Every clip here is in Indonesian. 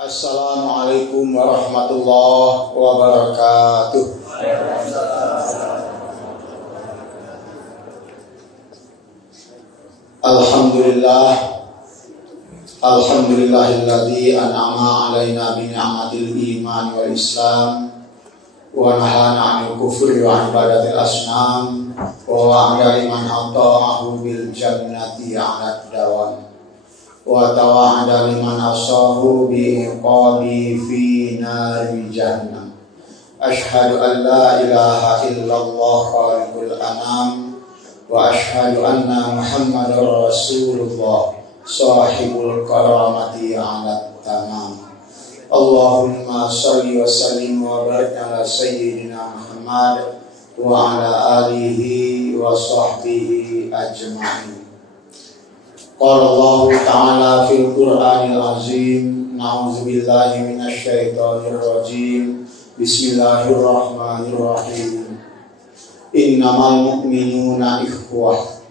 Assalamualaikum warahmatullahi wabarakatuh. Alhamdulillahilladzi an'ama 'alaina bi ni'matil iman wal islam wa nahana 'anil kufri wa ibadatil asnam wa wa'ada liman ata'ahu bil jannati 'alad dawam wa tawa'ada liman asahu bi iqabi fi nari jahannam. Ashhadu an la ilaha illallah khaliqul anam wa ashhadu anna muhammadar rasulullah sahibul karamati 'ala tamam. Allahumma shalli wa sallim wa barik ala sayyidina Muhammad wa ala alihi wa sahbihi ajma'in. Qala Allah ta'ala fil Qur'anil azim, na'udzu billahi minasy syaithanir rajim. Bismillahirrahmanirrahim. Innamal mu'minuna ikhwah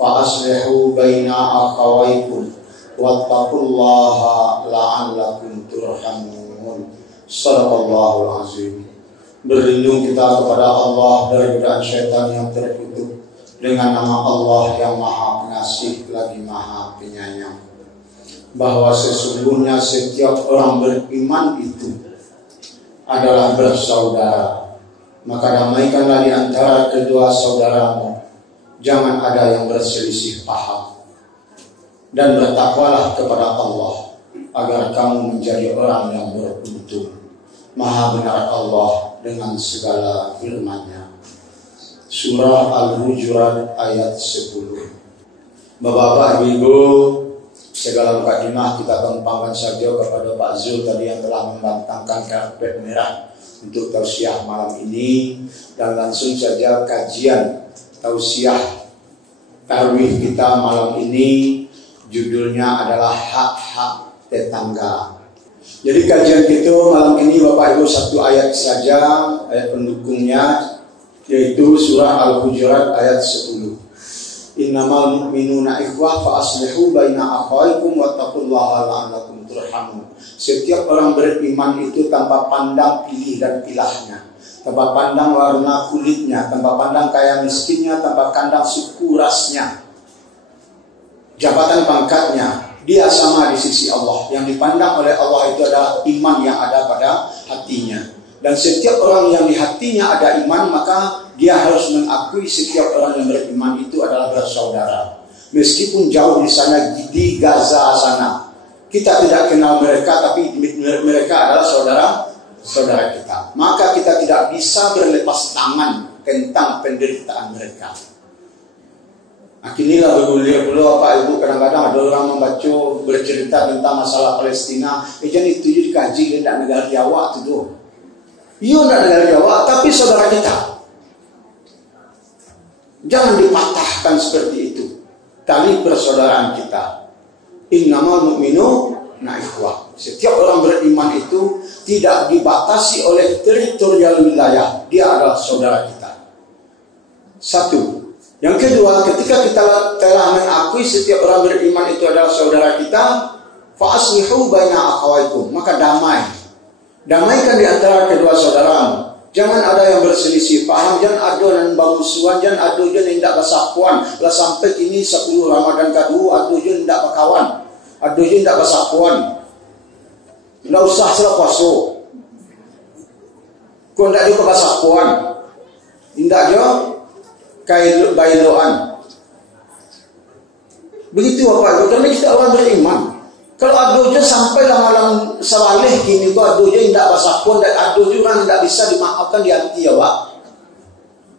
fa aslihu baina akhawaykum wattaqullaha la'allakum turhamun. Shadaqallahul azim. Berlindung kita kepada Allah dari godaan syaitan yang terkutuk dengan nama Allah yang Maha Pengasih lagi Maha Penyayang, bahwa sesungguhnya setiap orang beriman itu adalah bersaudara. Maka damaikanlah di antara kedua saudaramu, jangan ada yang berselisih paham, dan bertakwalah kepada Allah agar kamu menjadi orang yang beruntung. Maha benar Allah dengan segala firman-Nya. Surah Al-Hujurat ayat 10. Bapak-bapak, ibu-ibu, segala mukadimah kita tumpangkan saja kepada Pak Zul tadi yang telah membentangkan karpet merah untuk tausiah malam ini, dan langsung saja kajian tausiah tarawih kita malam ini. Judulnya adalah hak-hak tetangga. Jadi kajian kita malam ini Bapak Ibu satu ayat saja, ayat pendukungnya, yaitu surah Al-Hujurat ayat 10. Innamal mu'minuna ikhwah fa aslihu baina akhawaykum wattaqullaha la'allakum turhamun. Setiap orang beriman itu tanpa pandang pilih dan pilahnya, tanpa pandang warna kulitnya, tanpa pandang kaya miskinnya, tanpa pandang suku rasnya, jabatan pangkatnya, dia sama di sisi Allah. Yang dipandang oleh Allah itu adalah iman yang ada pada hatinya. Dan setiap orang yang di hatinya ada iman, maka dia harus mengakui setiap orang yang beriman itu adalah bersaudara. Meskipun jauh di sana, di Gaza sana, kita tidak kenal mereka, tapi mereka adalah saudara kita. Maka kita tidak bisa berlepas tangan tentang penderitaan mereka. Akhirnya bergulir pula Bapak Ibu, kadang-kadang ada orang membaca bercerita tentang masalah Palestina. Jangan itu dikaji dan negara Jawa itu. Iya, tidak negara Jawa, tapi saudara kita. Jangan dipatahkan seperti itu tali persaudaraan kita. Innamal mu'minuna ikhwah. Setiap orang beriman itu tidak dibatasi oleh teritorial wilayah. Dia adalah saudara kita. Satu. Yang kedua, ketika kita telah mengakui setiap orang beriman itu adalah saudara kita, fa aslihu baina akhawaykum, maka damaikan di antara kedua saudaramu. Jangan ada yang berselisih paham, jangan ada yang bermusuhan, jangan ada yang tidak bersakuan. Lah sampai kini 10 Ramadan kedua, ada yang tidak berkawan, ada yang tidak bersakuan. Tidak usah salah puasa. Kau tidak juga bersakuan, tidak juga bailoan. Begitu Bapak Ibu, karena kita orang beriman. Kalau adoja sampai malam sawalih kini kok adoja tidak bersakuan, dan adoja orang tidak bisa dimaafkan di hati ya Pak.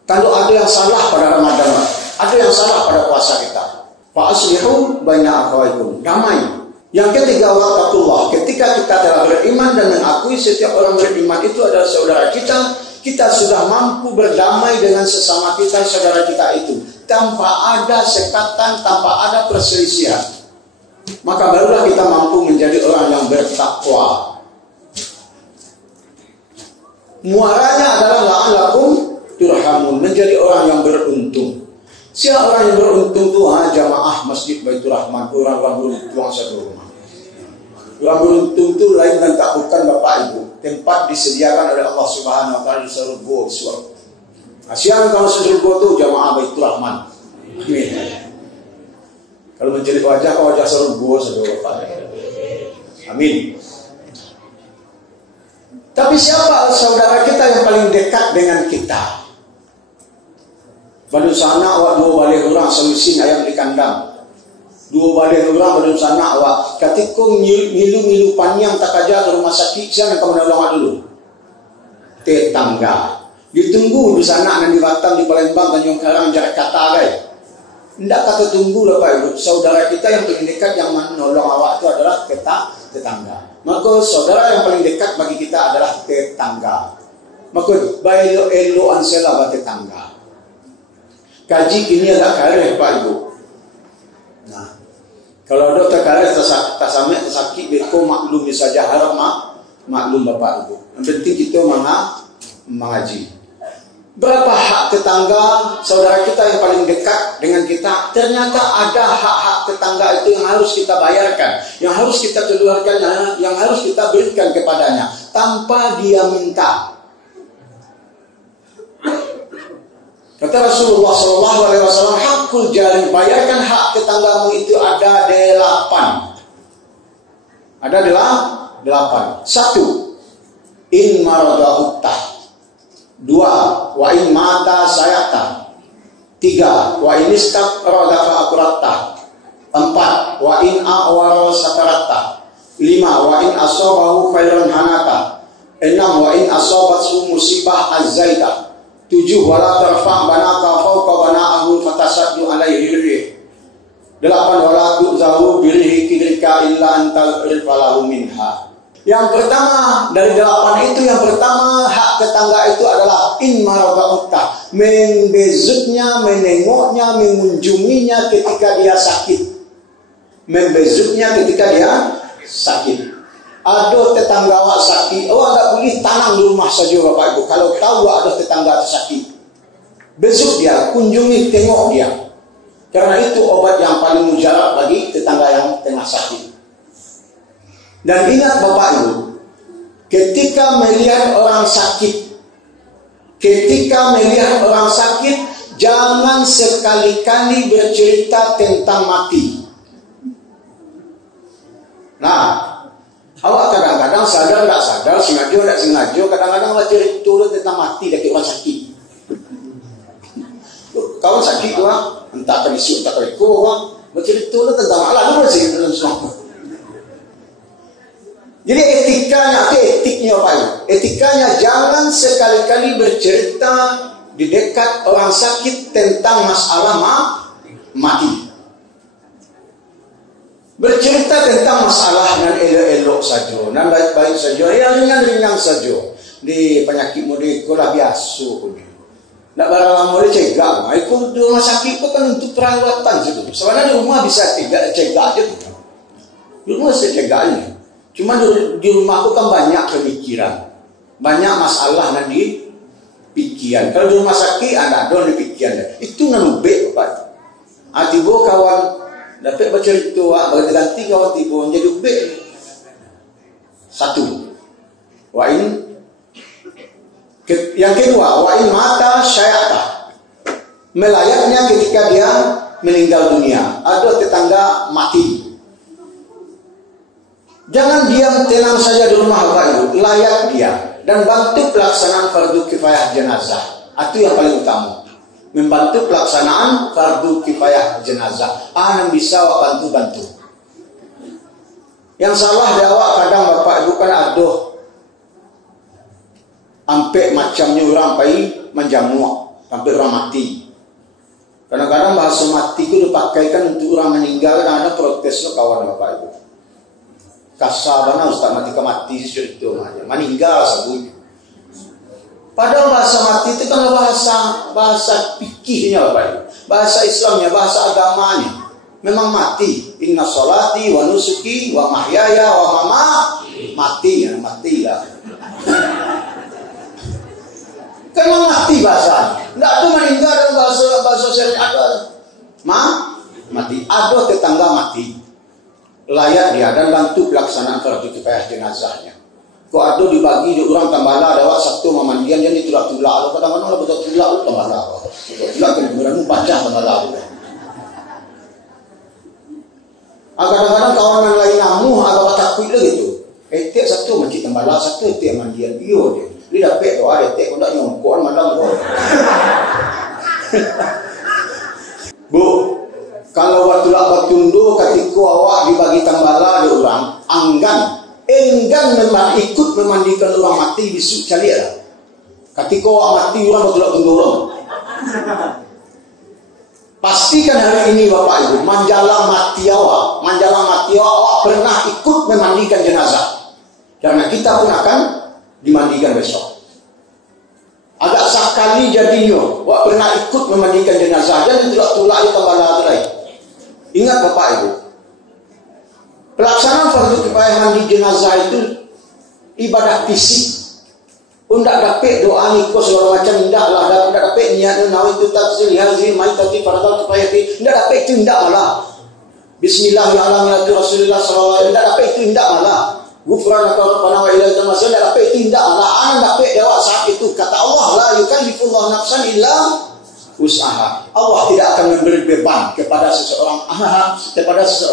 Kalau ada yang salah pada Ramadan, ada yang salah pada puasa kita. Fa aslihu baina akhawaykum, damai. Yang ketiga, wattaqullah. Ketika kita telah beriman dan mengakui setiap orang beriman itu adalah saudara kita, kita sudah mampu berdamai dengan sesama kita, saudara kita itu, tanpa ada sekatan, tanpa ada perselisihan. Maka barulah kita mampu menjadi orang yang bertakwa. Muaranya adalah la'allakum turhamun, menjadi orang yang beruntung. Siapa orang yang beruntung itu? Jamaah Masjid Baitur Rahman, orang beruntung satu rumah. Orang beruntung itu lain dan tak bukan Bapak Ibu. Tempat disediakan oleh Allah Subhanahu Wa Taala di surga. Siang kalau surga itu jamaah Baitur Rahman. Amin. Kalau menjerit wajah surga saudara Bapak. Amin. Tapi siapa saudara kita yang paling dekat dengan kita? Baru sana awak dua balik orang selusin ayam di kandang. Dua balik orang baru sana awak. Ketika ngilu panjang tak aja ke rumah sakit, siapa yang kamu nolong dulu? Tetangga. Ditunggu di sana dan di Batam, di Palembang, Tanjung Karang, jarak kata guys. Tidak kata tunggu lah Pak Ibu. Saudara kita yang paling dekat yang menolong awak itu adalah tetangga. Maka saudara yang paling dekat bagi kita adalah tetangga. Maka baik elo ansela bagi tetangga. Kaji kini agak kareh Pak Ibu. Nah, kalau dokter kareh tersakit, beko maklum saja harap maklum Bapak Ibu. Yang penting kita mengaji. Berapa hak tetangga saudara kita yang paling dekat dengan kita? Ternyata ada hak-hak tetangga itu yang harus kita bayarkan, yang harus kita keluarkan, yang harus kita berikan kepadanya tanpa dia minta. Kata Rasulullah SAW, hakul jari, bayarkan hak tetanggamu itu ada 8. Ada 8. 1. In maradahutah. 2. Wa in mata sayata. 3. Wa in istaqradafa akurata. 4. Wa in a'wara sakarata. 5. Wa in asabahu khairan hanata. 6. Wa in asabathu musibah azzaita. 7. Wala tarfa' banaka fawqa bana'ahu fatasaddu alaihi rih. 8. Wala tu'zahu birihi kidrika illa antal rifalahu minha. Yang pertama dari 8 itu, yang pertama hak tetangga itu adalah in marada'utta, membezuknya, menengoknya, mengunjunginya ketika dia sakit. Membezuknya ketika dia sakit. Ada tetangga awak sakit, awak tak boleh tanam di rumah saja Bapak Ibu. Kalau tahu ada tetangga sakit, bezuk dia, kunjungi, tengok dia. Karena itu obat yang paling mujarab bagi tetangga yang tengah sakit. Dan ingat Bapak Ibu, ketika melihat orang sakit, jangan sekali-kali bercerita tentang mati. Nah, awak kadang-kadang sadar tak sadar, sengaja tak sengaja, kadang-kadang awak cerita tentang mati dari orang sakit. Kawan sakit tu, entah kali entah kali kau, bercerita tentang malah tu sih dalam semua. Jadi etikanya Pak Ibu. Etikanya jangan sekali-kali bercerita di dekat orang sakit tentang masalah mati. Bercerita tentang masalah dan elok-elok saja, dan baik-baik saja, yang ringan-ringan saja. Di penyakit mudik lah biasa pun. Nak barang lama dia cegah. Ikut di rumah sakit itu kan untuk perawatan saja. Sebenarnya di rumah bisa cegah aja. Di rumah saya cegahnya. Cuma di rumah aku kan banyak pemikiran, banyak masalah yang dipikiran. Kalau di rumah sakit ada dipikiran. Itu ngelubek Pak. Tiba kawan dapat baca itu, berganti kawan tiba jadi ubek. 1. Yang kedua, wa in mata syayata. Melayaknya ketika dia meninggal dunia. Ada tetangga mati. Jangan diam tenang saja di rumah Bapak Ibu, layak dia dan bantu pelaksanaan fardu kifayah jenazah. Itu yang paling utama. Membantu pelaksanaan fardu kifayah jenazah. Yang bisa awak bantu. Yang salah di awak kadang Bapak Ibu kan ada sampai macamnya orang pai menjamu, sampai orang mati. Kadang-kadang bahasa mati itu dipakaikan untuk orang meninggal, dan ada protesnya kawan Bapak Ibu. Kasabana ustaz mati itu meninggal sabun. Padahal bahasa mati itu kan bahasa fikihnya Bapak Ibu. Bahasa Islamnya, bahasa agamanya. Memang mati. Inna sholati wa nusuki wa mahyaya wa mati lah. Kan memang mati bahasanya. Tidak ada meninggal dalam bahasa syariat. Mati. Ada tetangga mati. layak dia dan bantu pelaksanaan fardu kifayah jenazahnya. Kau ada dibagi di orang tambala ada satu memandian jadi tulak-tulak. Kalau kadang-kadang betul tulak lu tambala. Tulak kemudian baca tambala. Kadang-kadang kawan lain namu agak takut lah gitu. Tiap satu masjid tambala, satu tiap mandian bio dia. Dia dapat doa dia tiap kondak nyongkon malam kau. Bu, kalau waktu lah bertundu ketika awak dibagi tambala di orang, enggan memang ikut memandikan orang mati besok calia. Ketika awak mati orang betul tundu orang. Pastikan hari ini Bapak Ibu, manjala mati awak pernah ikut memandikan jenazah. Karena kita pun akan dimandikan besok. Agak sekali jadinya, awak pernah ikut memandikan jenazah dan tulak-tulak di tambala lain. Ingat Bapak Ibu, pelaksanaan fardu kifayah mandi jenazah itu ibadah fisik. Undak dapat doa ni ko segala macam indah lah, undak dapat niat nawi tu tafsir hazi mai tati fardu kifayah indah dapat itu indah malah. Bismillahirrahmanirrahim Rasulullah sallallahu alaihi wasallam indah dapat itu indah malah. Ghufranaka rabbana wa ilaikal masir indah dapat itu indah malah. Anak dapat dewa saat itu kata Allah la yukallifullahu nafsan illa usaha. Allah tidak akan memberi beban kepada seseorang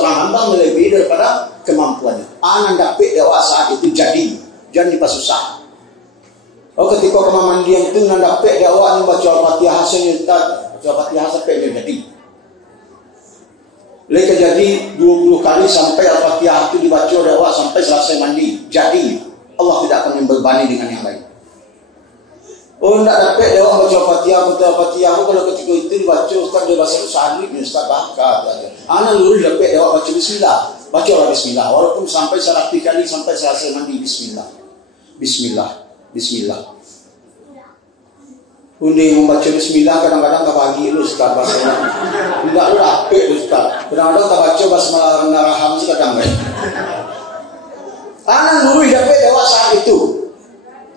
hamba melebihi daripada kemampuannya. Anak dapat dewa saat itu jadi jangan dipasusah. Ketika kemandian itu nak dapat dakwah ni baca Al-Fatihah hasan Ustaz, baca Al-Fatihah sampai dia jadi. Leka jadi 20 kali sampai Al-Fatihah itu dibaca dakwah sampai selesai mandi. Jadi Allah tidak akan membebani dengan yang lain. Nak dapat dakwah baca Al-Fatihah, kalau ketika itu dibaca Ustaz dia bahasa Sahli, Ustaz bakat aja. Anak lurus dapat dakwah baca bismillah. Bacalah bismillah walaupun sampai 100 kali sampai selesai mandi bismillah. Bismillah. Undi membaca bismillah kadang-kadang tak bagi lu Ustaz bahasanya. Tidak lu rapik lu Ustaz. Kadang-kadang tak baca basmalah naraham sekadang. Anak nurui dapat dewa saat itu.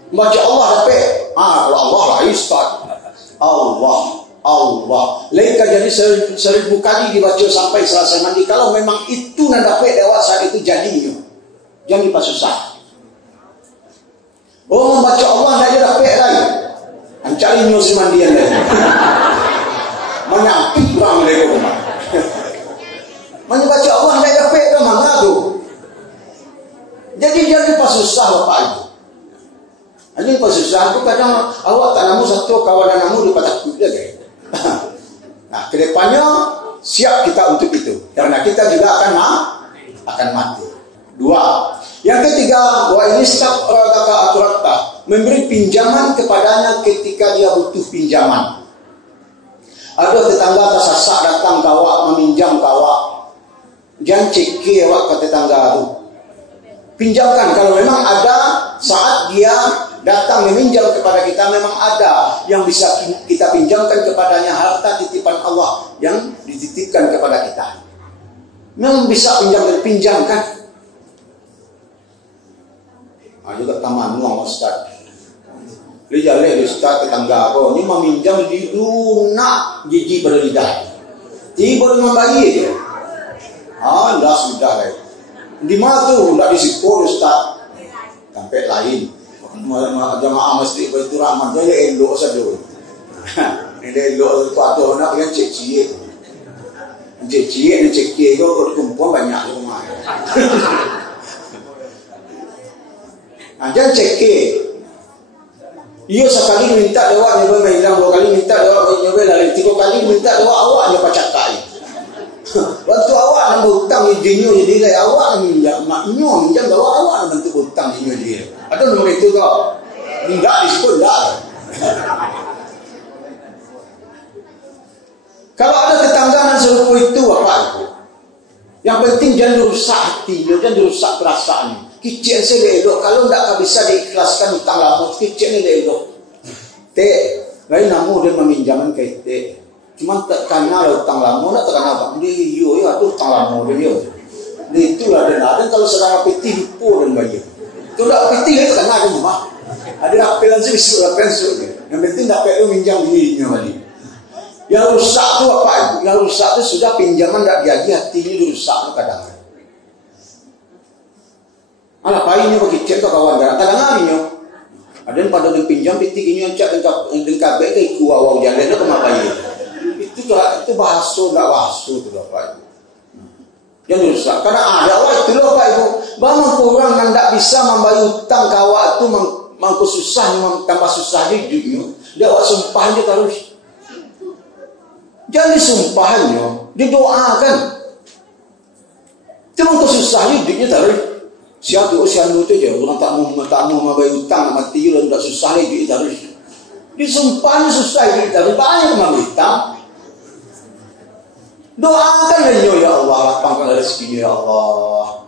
Membaca Allah dapat. Kalau Allah lah Ustaz. Allah. Leka jadi 1000 kali dibaca sampai selesai mandi. Kalau memang itu nak dapat dewa saat itu jadinya. Jangan dipasusah. Membaca Allah tak ada dapat lagi. Cari nyusi mandian lagi. Menyakit orang mereka rumah. Membaca Allah tak ada dapat ke mana tu. Jadi jangan pasusah Bapak Ibu. Ini pasusah tu kadang awak tak namu satu kawan namu dia takut lagi. Nah, kedepannya siap kita untuk itu. Karena kita juga akan mati. 2. Yang ketiga, wa ini staf radaka aturata, memberi pinjaman kepadanya ketika dia butuh pinjaman. Ada tetangga tersasak datang kawak meminjam kawak, jangan cekik awak ke tetangga itu. Pinjamkan kalau memang ada saat dia datang meminjam kepada kita, memang ada yang bisa kita pinjamkan kepadanya harta titipan Allah yang dititipkan kepada kita. Memang bisa pinjamkan. Juga taman nuang Ustaz. Dia jalan Ustaz tetangga aku ni meminjam di lunak gigi berlidah. Tiba dengan bayi je. Dah sudah lah. Di mana tu? Tak disipur Ustaz. Sampai lain. Jamaah masjid Baitur Rahman dia elok saja. Dia elok tu atau nak yang cek-cek. Cek-cek ni cek-cek kau kumpul banyak rumah. Jangan cekik. Ia sekali minta dewa nyoba hilang, 2 kali minta dewa nyoba lari, 3 kali minta dewa awak nyoba cakai. Waktu awak nak berhutang idenya jadi lai awak minjam, maknyo minjam bawa awak nak bentuk hutang idenya dia. Ada nomor itu kau. Enggak disebut dah. Kalau ada tetangga yang serupa itu apa itu? Yang penting jangan rusak hati, jangan rusak perasaannya. Kicik saya elok. Kalau tak bisa diikhlaskan hutang lama, kicik ni elok. Lain namu dia meminjaman ke te. Cuma tak kenal hutang lama, nak tak kenal apa. Dia ya tu hutang lama dia. Dia itulah dia nak. Dan kalau saudara peti lupa dan bayar. Kalau tak peti dia tak kenal dia mah. Ada rapelan sih, rapelan sih. Yang penting dapat tu minjam dirinya balik. Yang rusak tu apa? Yang rusak tu sudah pinjaman tak diagi hatinya rusak tu kadang. Alah painnya bagi cek ke kawan kadang harinya. Ada yang pada pinjam pitik ini yang cak dengkap baik ke iku awang jalan itu kemapain. Itu bahasa enggak bahasa itu Bapak Ibu. Yang rusak karena ada itu loh Bapak Ibu. Bangun kurang tidak bisa membayar utang kawak itu mangku susah tambah susah hidupnya. Dia awak sumpahnya terus. Jadi sumpahnya didoakan. Cuma susah hidupnya terus. Siapa usia itu aja orang tak mau membayar utang mati orang tak susah hidup terus. Disumpahnya susah hidup terus banyak membayar utang. Doakan ya Allah, lapangkan rezekinya ya Allah.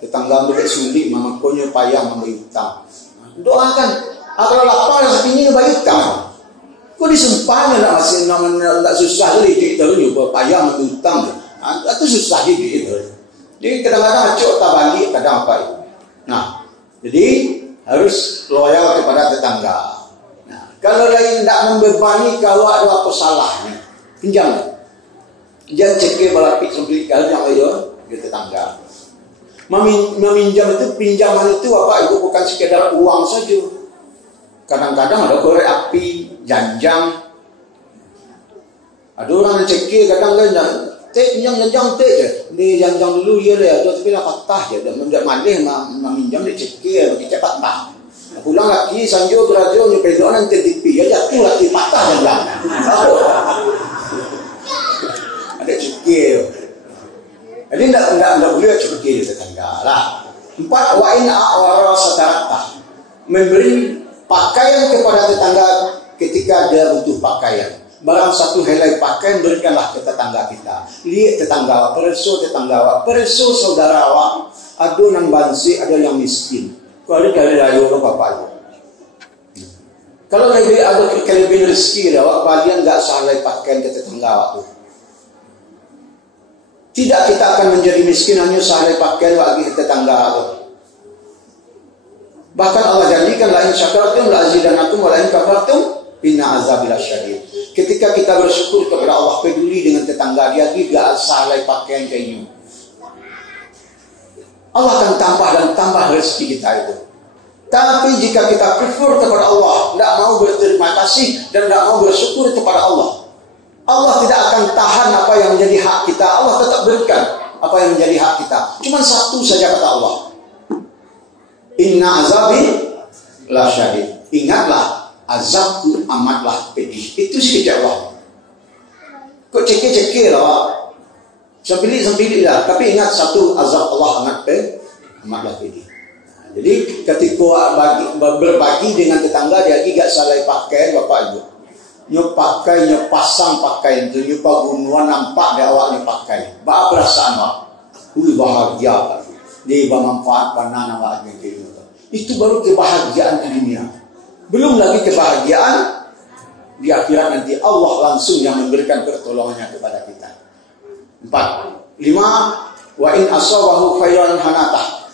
Tetangga mereka sulit, mamakonya payah membayar utang. Doakan, agar lapang rezekinya membayar utang. Kok disumpahnya lah masih tak susah hidup terus juga payah membayar utang. Itu susah hidup terus. Jadi kadang-kadang acok tak balik kadang apa itu. Nah, jadi harus loyal kepada tetangga. Nah, kalau lain tidak membebani, kalau ada apa salahnya, pinjam. Jangan cekir balapik sampai kalau yang ayo ke tetangga. Meminjam itu pinjaman itu apa? Itu bukan sekedar uang saja. Kadang-kadang ada korek api, janjang. Ada orang yang cekir kadang-kadang. Pinjam janjang ni janjang dulu dia dia tapi nak patah je dah mendak malih meminjam dia cekir bagi cepat patah pulang lagi sanjo berajo ni pedo nanti tipi ya jatuh lagi patah janjang ada cekir jadi ndak boleh cekir tetangga lah. 4 wa'ina awara satarata memberi pakaian kepada tetangga ketika dia butuh pakaian. Barang satu helai pakaian berikanlah ke tetangga kita. Lihat tetangga awak, perso saudara awak. Ada yang bansi, ada yang miskin. Kalau ada layu lo Bapak Ibu. Kalau lebih ada kelebihan rezeki awak, kalian enggak salah pakaian ke tetangga awak tu. Tidak kita akan menjadi miskin hanya salah pakaian bagi tetangga awak. Bahkan Allah janjikan la in syakartum la azidanakum wa la in kafartum inna azabil syadid. Ketika kita bersyukur kepada Allah, peduli dengan tetangga dia, tidak salah pakaian kainnya. Allah akan tambah rezeki kita itu. Tapi jika kita kufur kepada Allah, tidak mau berterima kasih dan tidak mau bersyukur kepada Allah, Allah tidak akan tahan apa yang menjadi hak kita. Allah tetap berikan apa yang menjadi hak kita. Cuma satu saja kata Allah, inna azabi la syadid. Ingatlah, azabku amatlah pedih. Itu sih jawab. Kok cekir lah, sambil lah. Tapi ingat satu, azab Allah amatlah pedih. Jadi ketika berbagi dengan tetangga, dia tidak salah pakaian Bapak Ibu. Nyo pakai, nyo pasang pakaian itu, nyo pagunuan nampak dia awak nyo pakai. Ba perasaan awak, bahagia. Dia bermanfaat panan awak gitu. Itu baru kebahagiaan di dunia. Belum lagi kebahagiaan di akhirat nanti Allah langsung yang memberikan pertolongannya kepada kita. 4. 5. Wa in asabahu khairan hanatah.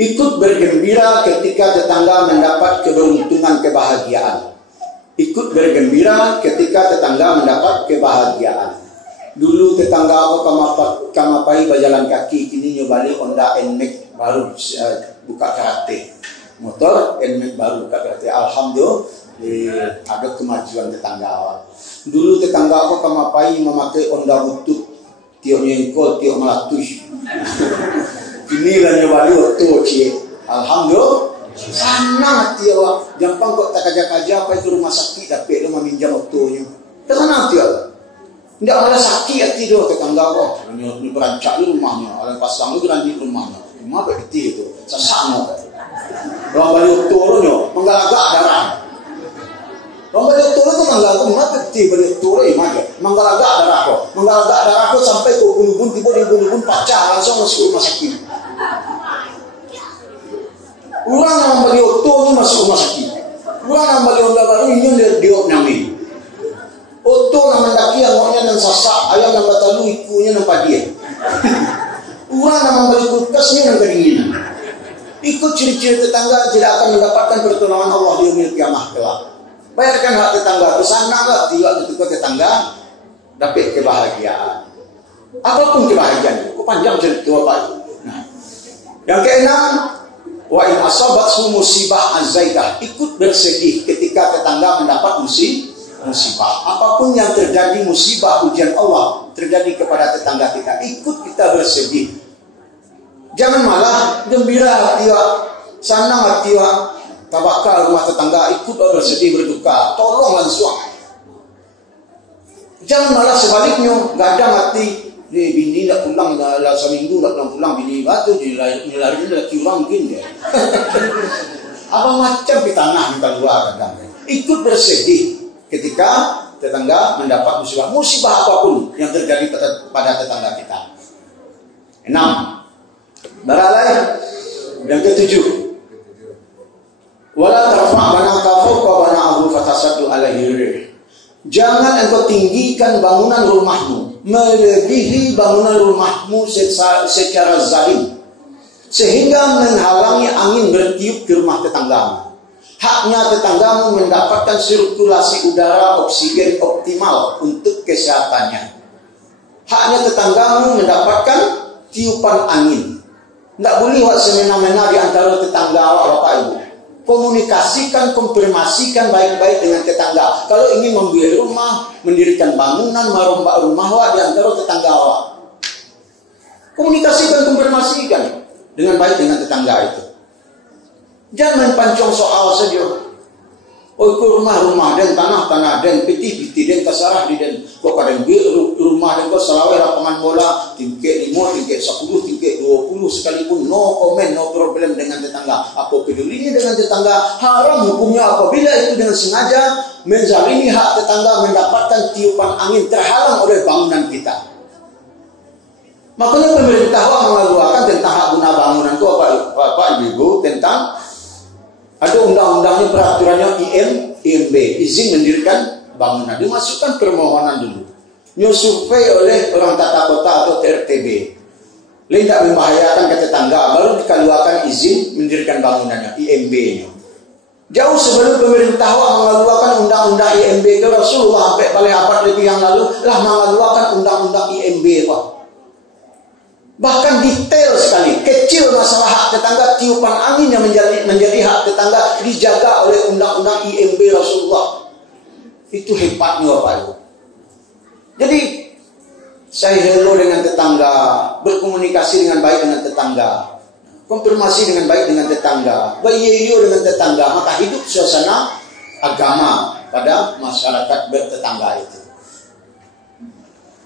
Ikut bergembira ketika tetangga mendapat keberuntungan kebahagiaan. Ikut bergembira ketika tetangga mendapat kebahagiaan. Dulu tetangga aku kamapai berjalan kaki, kini nyobali Honda NMAX baru buka karate. Motor NMAX baru buka karate. Alhamdulillah ada kemajuan tetangga awak. Dulu tetangga aku kamapai memakai Honda Butut, tiok nyengkol, tiok melatus. Kini lah nyobali oto cie. Alhamdulillah. Sana hati awak. Gampang kok tak kaja-kaja apa itu rumah sakit tapi lu meminjam otonya. Sana hati awak. Tidak ada sakit hati dia tetangga awak. Ini berancak lu rumahnya. Orang pasang lu gerandik rumahnya. Rumah begitu itu. Sasana. Orang balik otonya menggalagak darah. Orang balik otonya itu menggalagak. Rumah begitu balik otonya mana? Menggalagak darah kok. Menggalagak darah kok sampai ke ubun-ubun. Tiba-tiba pacah langsung masuk rumah sakit. Orang yang membeli oto ini masuk rumah sakit. Orang yang membeli Honda baru ini diok nami. Oto yang mendaki yang maunya dan sasak, ayam yang batalu ikunya nampak dia. Orang yang membeli kulkasnya yang kedinginan. Ikut ciri-ciri tetangga tidak akan mendapatkan pertolongan Allah di yaumil kiamah kelak. Bayarkan hak tetangga, kesana lah tiba ketika tetangga dapat kebahagiaan. Apapun kebahagiaan, kok panjang cerita Bapak. Nah, Yang keenam, wa in asabathu musibah azzaitah, ikut bersedih ketika tetangga mendapat musibah. Apapun yang terjadi, musibah, ujian Allah terjadi kepada tetangga kita, ikut kita bersedih. Jangan malah gembira hati, senang hati, tabakal rumah tetangga, ikut bersedih berduka. Tolong langsung. Jangan malah sebaliknya, gadang hati, bini nak pulang dah seminggu nak pulang bini batu di lari lagi orang mungkin dia. Apa macam di tanah kita luar kadang. Ikut bersedih ketika tetangga mendapat musibah apapun yang terjadi pada tetangga kita. 6. Baralai yang ketujuh, wala tarfa' banaka fawqa bana'ahu fatasaddu alaihi rih. Jangan engkau tinggikan bangunan rumahmu melebihi bangunan rumahmu secara zalim, sehingga menghalangi angin bertiup ke rumah tetanggamu. Haknya tetanggamu mendapatkan sirkulasi udara oksigen optimal untuk kesehatannya. Haknya tetanggamu mendapatkan tiupan angin. Tidak boleh buat semena-mena di antara tetangga Bapak Ibu. Komunikasikan, konfirmasikan baik-baik dengan tetangga. Kalau ingin membuat rumah, mendirikan bangunan, merombak rumah di antara tetangga awak. Komunikasikan, konfirmasikan dengan baik dengan tetangga itu. Jangan pancong soal saja. Oh, ke rumah dan tanah dan piti dan kasarah di dan kok pada rumah dan kok selawai lapangan bola tingkat 5, tingkat 10, tingkat 20 sekalipun no comment, no problem dengan tetangga. Apa pedulinya dengan tetangga? Haram hukumnya apabila itu dengan sengaja menzalimi hak tetangga mendapatkan tiupan angin terhalang oleh bangunan kita. Makanya pemerintah mengeluarkan tentang hak guna bangunan itu Bapak Ibu tentang ada undang-undangnya, peraturannya IMB, izin mendirikan bangunan. Dimasukkan permohonan dulu. New survei oleh orang tata kota atau TRTB. Tidak membahayakan ke tetangga, baru dikeluarkan izin mendirikan bangunannya, IMB-nya. Jauh sebelum pemerintah mengeluarkan undang-undang IMB itu, Rasulullah sampai paling abad lebih yang lalu telah mengeluarkan undang-undang IMB, Pak. Bahkan detail sekali, kecil masalah hak tetangga, tiupan angin yang menjadi hak tetangga dijaga oleh undang-undang IMB Rasulullah. Itu hebatnya Bapak Ibu. Jadi saya hello dengan tetangga, berkomunikasi dengan baik dengan tetangga, konfirmasi dengan baik dengan tetangga, beryeyo dengan tetangga, maka hidup suasana agama pada masyarakat bertetangga itu.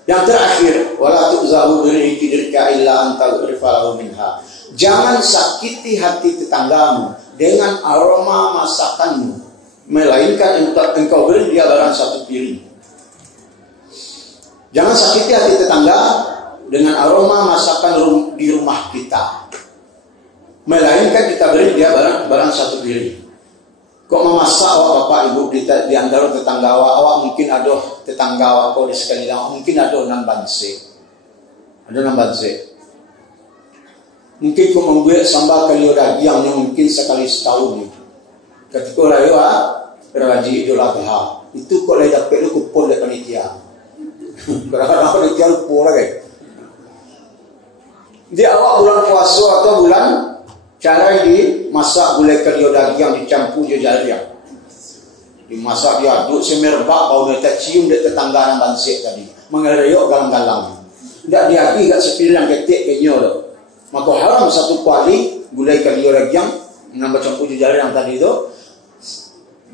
Yang terakhir, wala tu'zahu biriki dirka illa antal rifalahu minha. Jangan sakiti hati tetanggamu dengan aroma masakanmu, melainkan engkau beri dia barang satu piring. Jangan sakiti hati tetangga dengan aroma masakan di rumah kita, melainkan kita beri dia barang satu piring. Kok memasak Bapak Ibu di antara tetangga awak mungkin ada tetangga awak kau di sekeliling, mungkin ada nan banse. Mungkin kau membuat sambal kalio daging yang mungkin sekali setahun. Ketika rayu Raji Idul Adha, itu kau lagi dapat lu kupon dari panitia. Kadang-kadang panitia lupa lagi. Di awal bulan puasa atau bulan cara dimasak gulai kalio daging yang dicampur jajaria. Dimasak diaduk semerbak bau dia cium dari tetangga yang bansik tadi. Mengerayok galang-galang. Tidak diagi kat sepilih yang ketik kayaknya loh. Maka haram satu kuali gulai kalio daging menambah campur jajaria yang tadi itu.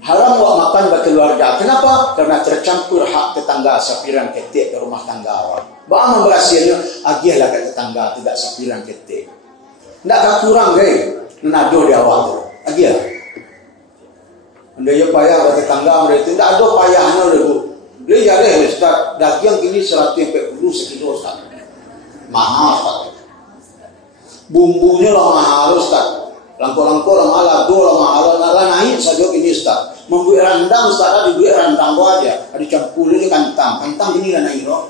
Haram awak makan buat keluarga. Kenapa? Karena tercampur hak tetangga sepiran ketik ke rumah tangga awak. Bagaimana berhasilnya? Agihlah ke tetangga tidak sepiran ketik. Tidak kurang menado di awal tu. Lagi ya. Anda ya payah buat tetangga mereka itu. Tidak ada payahnya Bu. Dia jadi Ustaz, daging kini 140 sekilo Ustaz. Mahal Ustaz. Bumbunya lah mahal Ustaz. Langkau-langkau lah mahal, lado lah mahal. Lah naik saja kini Ustaz. Membuat rendang Ustaz, dibuat rendang aja. Dicampurin kentang. Kentang ini lah naik loh.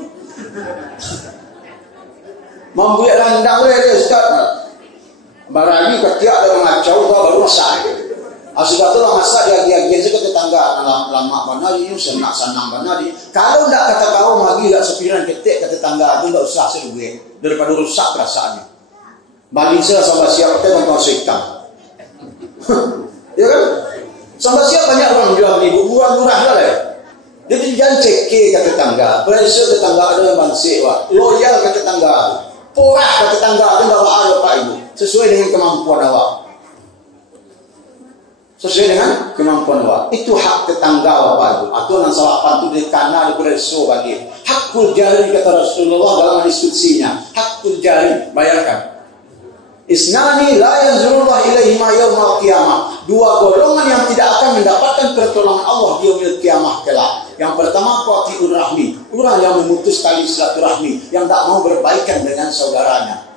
Membuat rendang dia Ustaz. Barangnya ketiak dalam ngacau baru masak. Asal tu lah masak dia juga tetangga lama mana dia senang mana dia. Kalau tidak kata kau lagi tak sepiran ketik ke tetangga tu tak usah seduit daripada rusak perasaannya. Bali saya sampai siap kita nonton sekam. Ya kan? Sampai siap banyak orang jual ibu murah-murah lah ya. Jadi jangan cek ke tetangga, pressure tetangga ada yang mansik, loyal ke tetangga, porah ke tetangga itu nggak ada Pak Ibu, sesuai dengan kemampuan awak. Sesuai dengan kemampuan awak. Itu hak tetangga Pak Ibu. Atau yang salah pantu di kanan di pressure bagi. Hakul jari kata Rasulullah dalam diskusinya. Hakul jari, bayarkan. Isnani la yanzurullah ilaihima yaumal qiyamah. Dua golongan yang tidak akan mendapatkan pertolongan Allah di yaumil qiyamah kelak. Yang pertama qati'ur rahmi, orang yang memutus tali silaturahmi, yang tak mau berbaikan dengan saudaranya.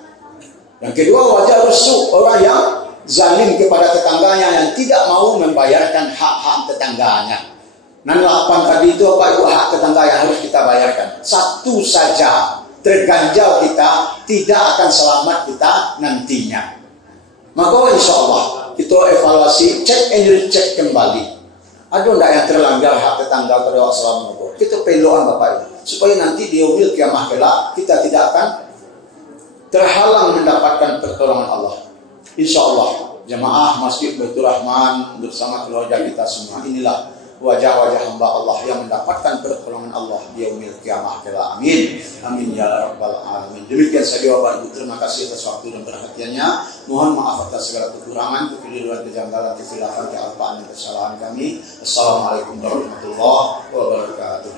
Yang kedua wajah rusuk, orang yang zalim kepada tetangganya, yang tidak mau membayarkan hak-hak tetangganya. Nah, 8 tadi itu apa itu hak tetangga yang harus kita bayarkan. Satu saja terganjal kita, tidak akan selamat kita nantinya. Maka insya Allah kita evaluasi, cek and recheck kembali. Ada enggak yang terlanggar hak tetangga terhadap selama itu? Kita peluang Bapak Ibu supaya nanti di yaumil qiyamah kelak kita tidak akan terhalang mendapatkan pertolongan Allah. Insya Allah jemaah Masjid Baitur Rahman bersama keluarga kita semua, inilah wajah-wajah hamba Allah yang mendapatkan pertolongan Allah di yaumil qiyamah kelak. Amin. Amin ya rabbal alamin. Demikian saja Bapak Ibu, terima kasih atas waktu dan perhatiannya. Mohon maaf atas segala kekurangan, kekeliruan, kejanggalan, kesilapan, kealpaan dan kesalahan kami. Assalamualaikum warahmatullahi wabarakatuh.